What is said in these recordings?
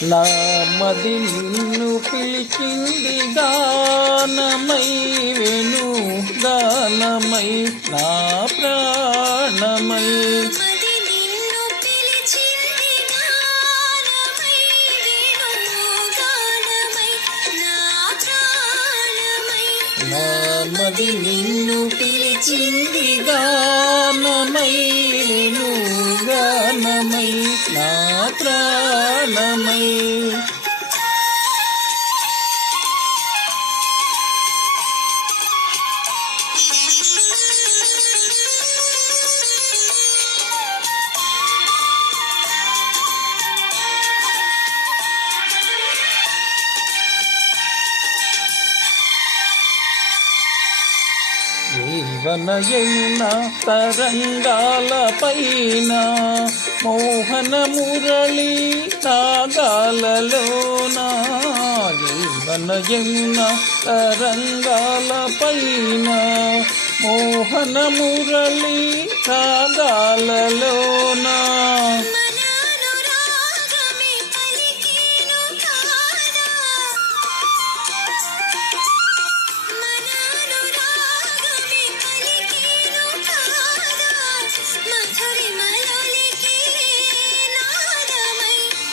నా మది నిన్ను పిలిచింది గానమై వేణు గానమై నా ప్రాణమై నా మది నిన్ను పిలిచింది గానమై వేణు గానమై నా ప్రాణమై జీవనయైన తరంగాల పైన మోహన మురళి తాగాలలోన జీవనయైన తరంగాల పైన మోహన మురళి తాగాలలోన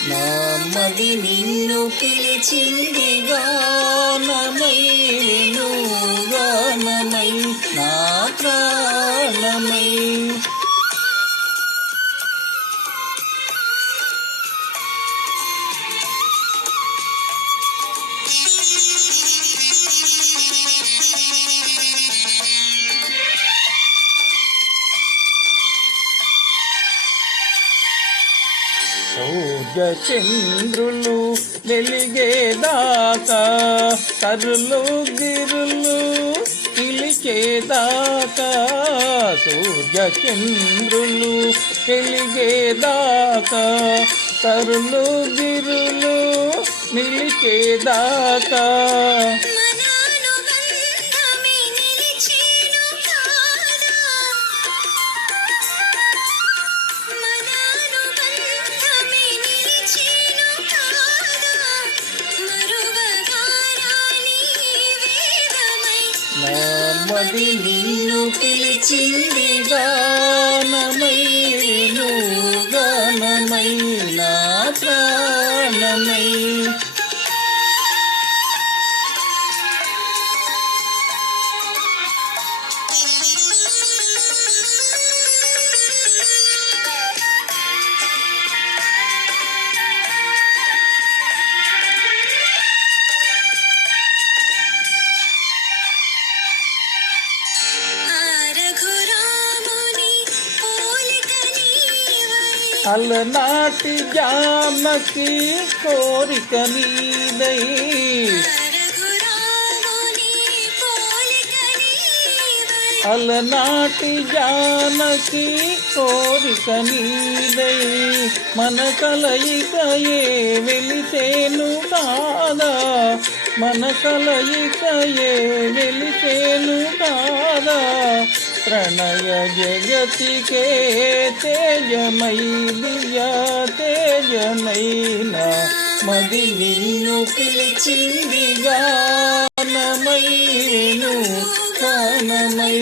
నా మది నిన్ను పిలిచింది గానమై వేణు గానమై నా ప్రాణమై సూర్య చంద్రులు వెలిగేదాకా కరులు గిరులు పిలిచేదాకా సూర్య చంద్రులు వెలిగేదాకా కరులు గిరులు నిలిచేదాకా నా మది నిన్ను పిలిచింది గానమై వేణు గానమై నా ప్రాణమై అలనాటి జానకి కోరిక నీదై అలనాటి జానకి కోరిక నీదై మన కలయికయే వెలిసేను కాదా మన కలయికయే వెలిసేను కాదా ప్రణయ జగతికే తేజమై దివ్య తేజమైన మది నిన్ను పిలిచింది గానమై వేణు గానమై